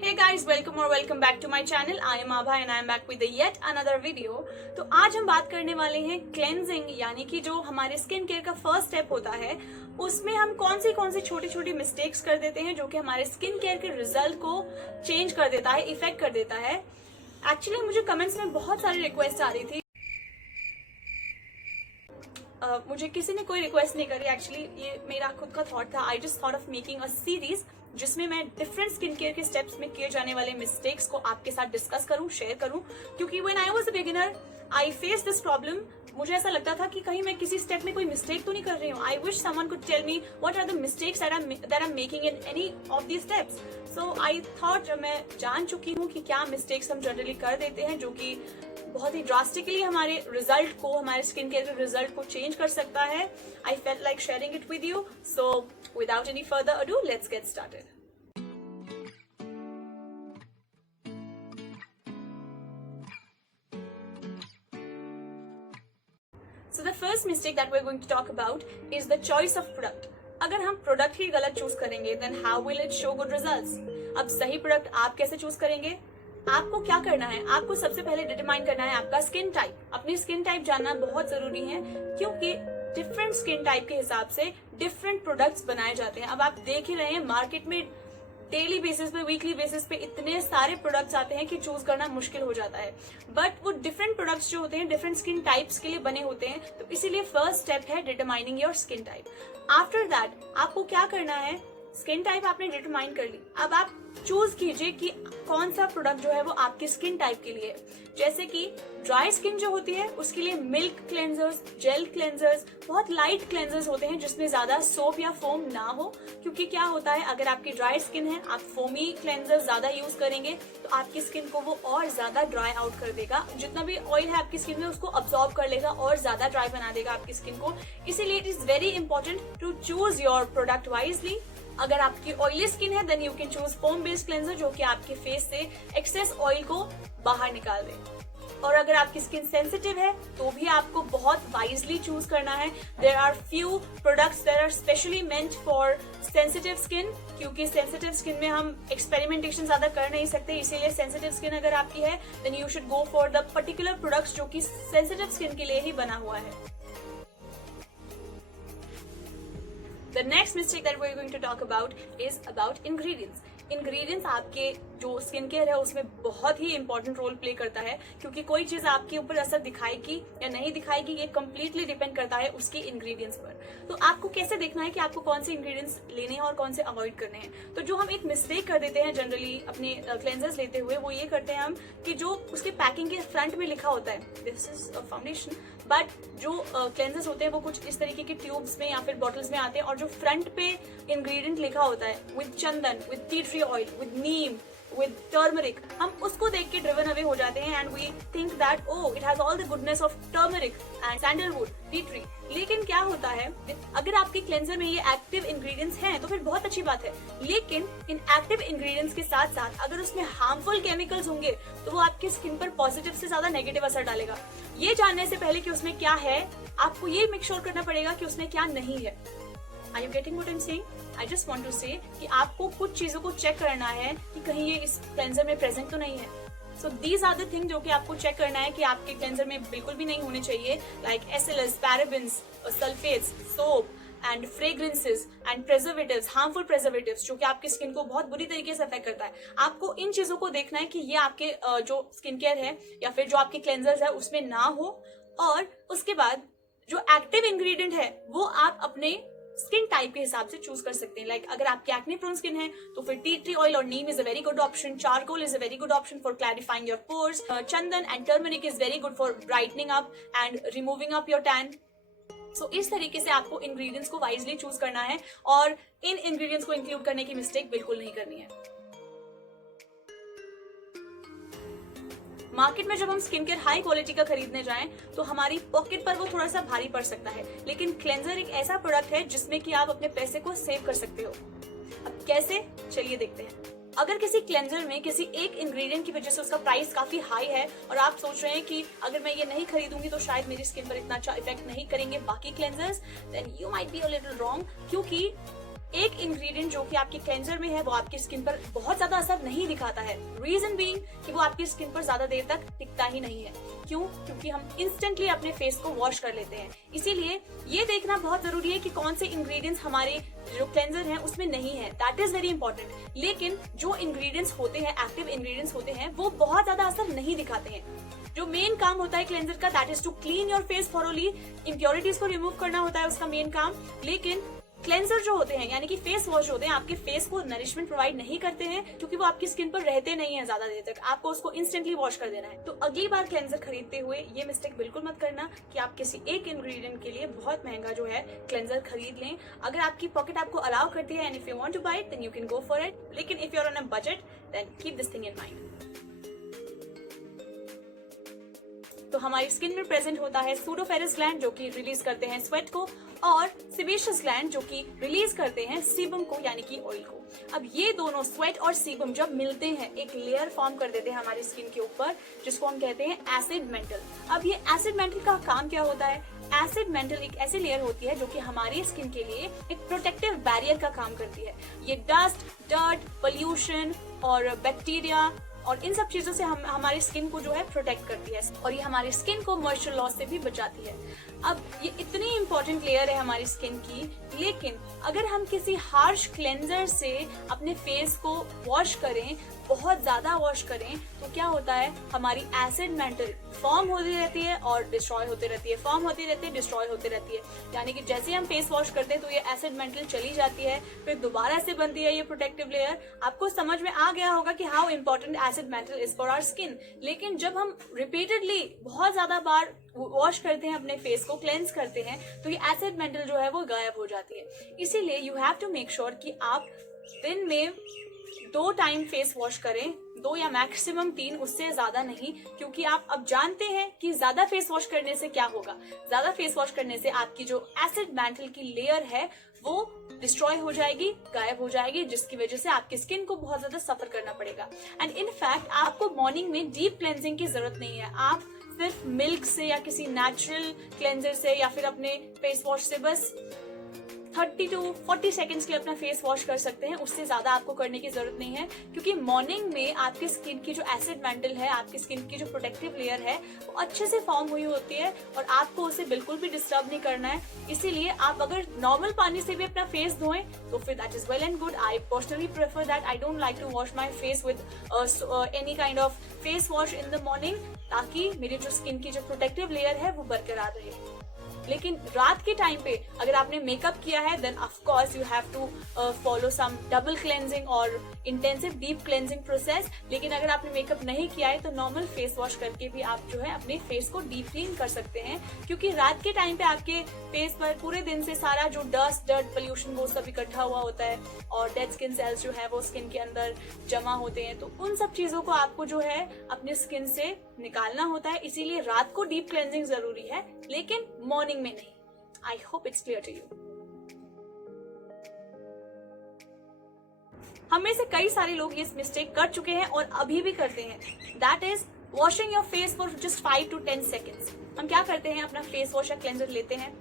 Hey guys, welcome back to my channel. I am Abha and I am back with yet another video. तो आज हम बात करने वाले हैं क्लेंजिंग, यानी कि जो हमारे स्किन केयर का फर्स्ट स्टेप होता है उसमें हम कौन सी छोटी छोटी मिस्टेक्स कर देते हैं जो कि हमारे स्किन केयर के रिजल्ट को चेंज कर देता है, इफेक्ट कर देता है। एक्चुअली मुझे कमेंट्स में बहुत सारी रिक्वेस्ट आ रही थी। मुझे किसी ने कोई रिक्वेस्ट नहीं करी, एक्चुअली ये मेरा खुद का थॉट था। I just thought of making a series जिसमें मैं डिफरेंट स्किन केयर के स्टेप्स में किए जाने वाले मिस्टेक्स को आपके साथ डिस्कस करूं, शेयर करूं, क्योंकि when I was a beginner I face this problem. मुझे ऐसा लगता था कि कहीं मैं किसी स्टेप में कोई मिस्टेक तो नहीं कर रही हूँ। I wish someone could tell me what are the mistakes that I am making in any of these steps. So I thought, जब मैं जान चुकी हूँ कि क्या मिस्टेक्स हम जनरली कर देते हैं जो कि बहुत ही ड्रास्टिकली हमारे रिजल्ट को, हमारे स्किन केयर के रिजल्ट को चेंज कर सकता है, I felt like sharing it with you. So without any further ado, let's get started. So the first mistake that we're going to talk about is the choice of product. अगर हम product ही गलत choose करेंगे then how will it show good results? अब सही product आप कैसे choose करेंगे? आपको क्या करना है? आपको सबसे पहले डिटरमाइन करना है आपका स्किन टाइप। अपनी स्किन टाइप जानना बहुत जरूरी है, क्योंकि डिफरेंट स्किन टाइप के हिसाब से डिफरेंट प्रोडक्ट्स बनाए जाते हैं। अब आप देख ही रहे हैं मार्केट में डेली बेसिस पे, वीकली बेसिस पे इतने सारे प्रोडक्ट्स आते हैं कि चूज करना मुश्किल हो जाता है। बट वो डिफरेंट प्रोडक्ट्स जो होते हैं डिफरेंट स्किन टाइप्स के लिए बने होते हैं, तो इसीलिए फर्स्ट स्टेप है determining your skin type. After that आपको क्या करना है? स्किन टाइप आपने डिटरमाइन कर ली, अब आप चूज कीजिए कि कौन सा प्रोडक्ट जो है वो आपकी स्किन टाइप के लिए। जैसे कि ड्राई स्किन जो होती है उसके लिए मिल्क क्लेंजर्स, जेल क्लेंजर्स, बहुत लाइट क्लेंजर्स होते हैं जिसमें ज्यादा सोप या फोम ना हो। क्योंकि क्या होता है, अगर आपकी ड्राई स्किन है, आप फोमी क्लेंजर ज्यादा यूज करेंगे तो आपकी स्किन को वो और ज्यादा ड्राई आउट कर देगा। जितना भी ऑयल है आपकी स्किन में उसको अब्सॉर्ब कर लेगा और ज्यादा ड्राई बना देगा आपकी स्किन को। इसीलिए it is very important to choose your product wisely. अगर आपकी ऑयली स्किन है then you can choose foam based cleanser जो कि आपके फेस से एक्सेस ऑयल को बाहर निकाल दे। और अगर आपकी स्किन सेंसिटिव है तो भी आपको बहुत वाइजली चूज करना है। There are few products that are specially meant for sensitive skin, क्योंकि सेंसिटिव स्किन में हम एक्सपेरिमेंटेशन ज्यादा कर नहीं सकते। इसीलिए सेंसिटिव स्किन अगर आपकी है then you should go for the particular products जो कि सेंसिटिव स्किन के लिए ही बना हुआ है। The next mistake that we're going to talk about is about ingredients. Ingredients आपके जो स्किन केयर है उसमें बहुत ही इंपॉर्टेंट रोल प्ले करता है, क्योंकि कोई चीज आपके ऊपर असर दिखाएगी या नहीं दिखाएगी ये कंप्लीटली डिपेंड करता है उसके इंग्रेडिएंट्स पर। तो आपको कैसे देखना है कि आपको कौन से इंग्रेडिएंट्स लेने हैं और कौन से अवॉइड करने हैं? तो जो हम एक मिस्टेक कर देते हैं जनरली अपने क्लेंजर्स लेते हुए, वो ये करते हैं हम कि जो उसके पैकिंग के फ्रंट में लिखा होता है this is a foundation, but जो क्लेंजर्स होते हैं वो कुछ इस तरीके के ट्यूब्स में या फिर बॉटल्स में आते हैं, और जो फ्रंट पे इंग्रेडिएंट लिखा होता है with Chandan, with T tree oil, with Neem, with turmeric, हम उसको देख के ड्रिवन अवे हो जाते हैं and we think that oh it has all the goodness of turmeric and sandalwood, tea tree। लेकिन क्या होता है, अगर आपके क्लेंजर में ये एक्टिव इंग्रेडिएंट्स हैं तो फिर बहुत अच्छी बात है, लेकिन इन एक्टिव इंग्रेडिएंट्स के साथ साथ अगर उसमें हार्मफुल केमिकल्स होंगे तो वो आपकी स्किन पर पॉजिटिव से ज्यादा नेगेटिव असर डालेगा। ये जानने से पहले कि उसमें क्या है, आपको ये मेक श्योर करना पड़ेगा कि उसमें क्या नहीं है। Are you getting what I'm saying? I just want to say कि आपको कुछ चीजों को चेक करना है कि कहीं ये इस क्लेंजर में प्रेजेंट तो नहीं है। So these are the things जो कि आपको चेक करना है कि आपके क्लेंजर में बिल्कुल भी नहीं होने चाहिए, like SLS, parabens, sulfates, soap and fragrances and preservatives, harmful preservatives जो कि आपकी स्किन को बहुत बुरी तरीके से अफेक्ट करता है। आपको इन चीजों को देखना है कि ये आपके जो स्किन केयर है या फिर जो आपके क्लेंजर्स है उसमें ना हो, और उसके बाद जो एक्टिव इंग्रेडिएंट है वो आप अपने स्किन टाइप के हिसाब से चूज कर सकते हैं। लाइक अगर आपकी एक्ने प्रोन स्किन है तो फिर टी ट्री ऑयल और neem is a very good option, charcoal is a very good option for clarifying your pores, chandan and turmeric is very good for brightening up and removing up your tan. So इस तरीके से आपको ingredients को wisely choose करना है और इन ingredients को include करने की मिस्टेक बिल्कुल नहीं करनी है। मार्केट में जब हम स्किन केयर हाई क्वालिटी का खरीदने जाएं तो हमारी पॉकेट पर वो थोड़ा सा भारी पड़ सकता है, लेकिन क्लेंजर एक ऐसा प्रोडक्ट है जिसमें कि आप अपने पैसे को सेव कर सकते हो। अब कैसे, चलिए देखते हैं। अगर किसी क्लेंजर में किसी एक इंग्रेडिएंट की वजह से उसका प्राइस काफी हाई है और आप सोच रहे हैं कि अगर मैं ये नहीं खरीदूंगी तो शायद मेरी स्किन पर इतना अच्छा इफेक्ट नहीं करेंगे बाकी cleansers, then you might be a little wrong, क्योंकि एक इंग्रेडिएंट जो कि आपके क्लेंजर में है वो आपकी स्किन पर बहुत ज्यादा असर नहीं दिखाता है। रीजन बीइंग कि वो आपकी स्किन पर ज्यादा देर तक टिकता ही नहीं है। क्यों? क्योंकि हम इंस्टेंटली अपने फेस को वॉश कर लेते हैं। इसीलिए ये देखना बहुत जरूरी है कि कौन से इंग्रेडिएंट्स हमारे जो क्लेंजर है उसमें नहीं है। That is very important. लेकिन जो इंग्रेडिएंट्स होते हैं, एक्टिव इंग्रेडिएंट्स होते हैं, वो बहुत ज्यादा असर नहीं दिखाते हैं। जो मेन काम होता है क्लेंजर का, that is to clean your face thoroughly. Impurities को रिमूव करना होता है उसका मेन काम। लेकिन क्लेंजर जो होते हैं यानी कि फेस वॉश होते हैं, आपके फेस को नरिशमेंट प्रोवाइड नहीं करते हैं क्योंकि वो आपकी स्किन पर रहते नहीं है ज्यादा देर तक। आपको उसको इंस्टेंटली वॉश कर देना है। तो अगली बार क्लेंजर खरीदते हुए ये मिस्टेक बिल्कुल मत करना कि आप किसी एक इंग्रेडिएंट के लिए बहुत महंगा जो है क्लेंजर खरीद लें। अगर आपकी पॉकेट आपको अलाउ करती है and if you want to buy it then you can go for it. लेकिन if you are on a budget then keep this thing in mind. तो हमारी स्किन में प्रेजेंट होता है सूडोफेरस ग्लैंड जो कि रिलीज करते हैं स्वेट को, और सेबेशियस ग्लैंड जो कि रिलीज करते हैं सीबम को यानी कि ऑयल को। अब ये दोनों स्वेट और सीबम जब मिलते हैं एक लेयर फॉर्म कर देते हैं हमारी स्किन के ऊपर जिसको हम कहते हैं एसिड मेंटल। अब ये एसिड मेंटल का काम क्या होता है? एसिड मेंटल एक ऐसी लेयर होती है जो कि हमारी स्किन के लिए एक प्रोटेक्टिव बैरियर का काम करती है। ये डस्ट, डर्ट, पोल्यूशन और बैक्टीरिया और इन सब चीजों से हमारी स्किन को जो है प्रोटेक्ट करती है और ये हमारी स्किन को मॉइस्चर लॉस से भी बचाती है। अब ये इतनी इंपॉर्टेंट लेयर है हमारी स्किन की, लेकिन अगर हम किसी हार्श क्लेंजर से अपने फेस को वॉश करें, बहुत ज्यादा वॉश करें, तो क्या होता है? हमारी एसिड मेंटल फॉर्म होती रहती है और डिस्ट्रॉय होती रहती है, फॉर्म होती रहती है, डिस्ट्रॉय होती रहती है। यानी कि जैसे हम फेस वॉश करते हैं तो ये एसिड मेंटल चली जाती है, फिर दोबारा से बनती है ये प्रोटेक्टिव लेयर। आपको समझ में आ गया होगा कि how important acid mantle is for our skin. लेकिन जब हम रिपीटेडली बहुत ज्यादा बार वॉश करते हैं, अपने फेस को क्लेंस करते हैं, तो ये एसिड मेंटल जो है वो गायब हो जाती है। इसीलिए you have to make sure कि आप दिन में 2 टाइम फेस वॉश करें, 2 या मैक्सिमम 3, उससे ज्यादा नहीं। क्योंकि आप अब जानते हैं कि ज्यादा फेस वॉश करने से क्या होगा। ज्यादा फेस वॉश करने से आपकी जो एसिड मेंटल की लेयर है वो डिस्ट्रॉय हो जाएगी, गायब हो जाएगी, जिसकी वजह से आपकी स्किन को बहुत ज्यादा सफर करना पड़ेगा। एंड इनफैक्ट आपको मॉर्निंग में डीप क्लेंजिंग की जरूरत नहीं है। आप सिर्फ मिल्क से या किसी नेचुरल क्लेंजर से या फिर अपने फेस वॉश से बस 30 to 40 सेकेंड्स के लिए अपना फेस वॉश कर सकते हैं। उससे ज्यादा आपको करने की जरूरत नहीं है क्योंकि मॉर्निंग में आपकी स्किन की जो एसिड मेंटल है, आपकी स्किन की जो प्रोटेक्टिव लेयर है वो अच्छे से फॉर्म हुई होती है और आपको उसे बिल्कुल भी डिस्टर्ब नहीं करना है। इसीलिए आप अगर नॉर्मल पानी से भी अपना फेस धोएं तो फिर that is well and good. I personally prefer that. I don't like to wash my face with any kind of face wash in the morning, ताकि मेरी जो स्किन की जो प्रोटेक्टिव लेयर है वो बरकरार रहे। लेकिन रात के टाइम पे अगर आपने मेकअप किया है then of course you have to follow some double cleansing और इंटेंसिव डीप क्लेंजिंग प्रोसेस। लेकिन अगर आपने मेकअप नहीं किया है तो नॉर्मल फेस वॉश करके भी आप जो है अपने फेस को डीप क्लीन कर सकते हैं। क्योंकि रात के टाइम पे आपके फेस पर पूरे दिन से सारा जो डस्ट, डर्ट, पोल्यूशन वो सब इकट्ठा हुआ होता है और डेड स्किन सेल्स जो है वो स्किन के अंदर जमा होते हैं। तो उन सब चीजों को आपको जो है अपने स्किन से निकालना होता है। इसीलिए रात को डीप क्लेंजिंग जरूरी है, लेकिन मॉर्निंग में नहीं। I hope it's clear to you. हम में से कई सारे लोग ये मिस्टेक कर चुके हैं और अभी भी करते हैं। That is washing your face for just 5 to 10 seconds. हम क्या करते हैं? अपना फेस वॉश या क्लेंजर लेते हैं,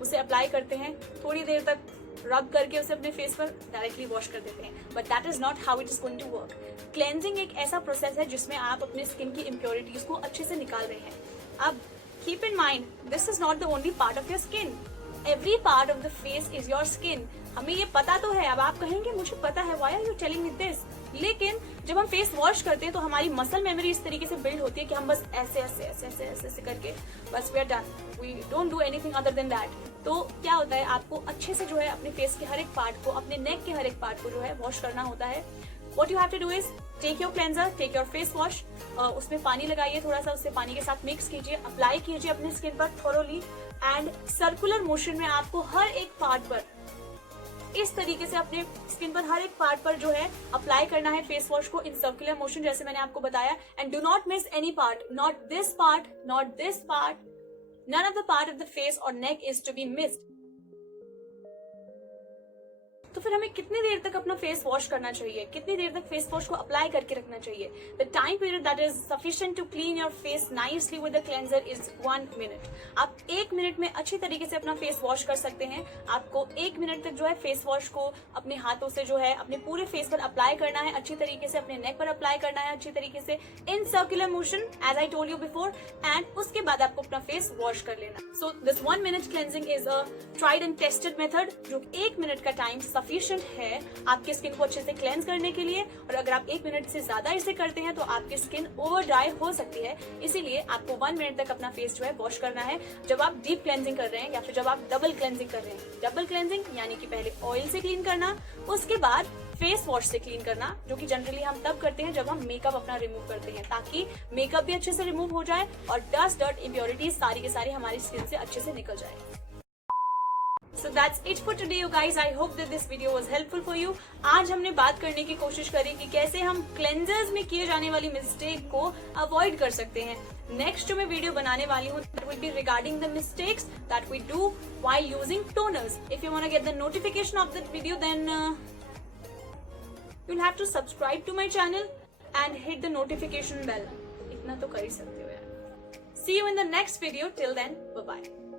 उसे अप्लाई करते हैं, थोड़ी देर तक रब करके उसे अपने फेस पर डायरेक्टली वॉश कर देते हैं। But that is not how it is going to work. Cleansing एक ऐसा प्रोसेस है जिसमें आप अपने स्किन की इम्प्योरिटीज को अच्छे से निकाल रहे हैं। अब keep in mind this is not the only part of your skin. Every part of the face is your skin. हमें ये पता तो है। अब आप कहेंगे मुझे पता है, why are you telling me this? लेकिन जब हम फेस वॉश करते हैं तो हमारी मसल मेमोरी इस तरीके से बिल्ड होती है कि हम बस ऐसे ऐसे ऐसे ऐसे ऐसे ऐसे करके बस we are done, we don't do anything other than that. तो क्या होता है? आपको अच्छे से जो है अपने फेस के हर एक पार्ट को, अपने नेक के हर एक पार्ट को जो है वॉश करना होता है। What you have to do is take your cleanser, take your face wash, उसमें पानी लगाइए थोड़ा सा, उससे पानी के साथ मिक्स कीजिए, अप्लाई कीजिए अपने स्किन पर थोरोली एंड सर्कुलर मोशन में आपको हर एक पार्ट पर इस तरीके से अपने स्किन पर हर एक पार्ट पर जो है अप्लाई करना है फेस वॉश को इन सर्कुलर मोशन, जैसे मैंने आपको बताया। And do not miss any part, not this part, not this part, none of the part of the face और neck is to be missed. तो फिर हमें कितनी देर तक अपना फेस वॉश करना चाहिए, कितनी देर तक फेस वॉश को अप्लाई करके रखना चाहिए? The time period that is sufficient to clean your face nicely with the cleanser is 1 minute. आप 1 मिनट में अच्छी तरीके से अपना फेस वॉश कर सकते हैं। आपको 1 मिनट तक जो है फेस वॉश को अपने हाथों से जो है अपने पूरे फेस पर अप्लाई करना है, अच्छी तरीके से अपने नेक पर अप्लाई करना है, अच्छी तरीके से in circular motion as I told you before, and उसके बाद आपको अपना फेस वॉश कर लेना। So this 1 minute cleansing is a tried and tested method, जो 1 मिनट का टाइम सफिशिएंट है आपकी स्किन को अच्छे से क्लेंस करने के लिए। और अगर आप 1 मिनट से ज्यादा इसे करते हैं तो आपकी स्किन ओवर ड्राई हो सकती है, इसीलिए आपको 1 मिनट तक अपना फेस जो है वॉश करना है जब आप डीप क्लेंजिंग कर रहे हैं या फिर जब आप डबल क्लेंजिंग कर रहे हैं। डबल क्लेंजिंग यानी कि पहले ऑयल से क्लीन करना, उसके बाद फेस वॉश से क्लीन करना, जो कि जनरली हम तब करते हैं जब हम मेकअप अपना रिमूव करते हैं, ताकि मेकअप भी अच्छे से रिमूव हो जाए और डस्ट डर्ट इम्प्योरिटीज सारी के सारी हमारी स्किन से अच्छे से निकल जाए। So that's it for today you guys. I hope that this video was helpful for you. आज हमने बात करने की कोशिश करी कि कैसे हम क्लेंजर्स में किए जाने वाली मिस्टेक को अवॉइड कर सकते हैं। नेक्स्ट जो मैं वीडियो बनाने वाली हूँ that will be regarding the mistakes that we do while using toners. If you want to get the notification of that video, then you'll have to subscribe to my channel and hit the notification bell. इतना तो कर ही सकते हो यार। See you in the next video. Till then, bye bye.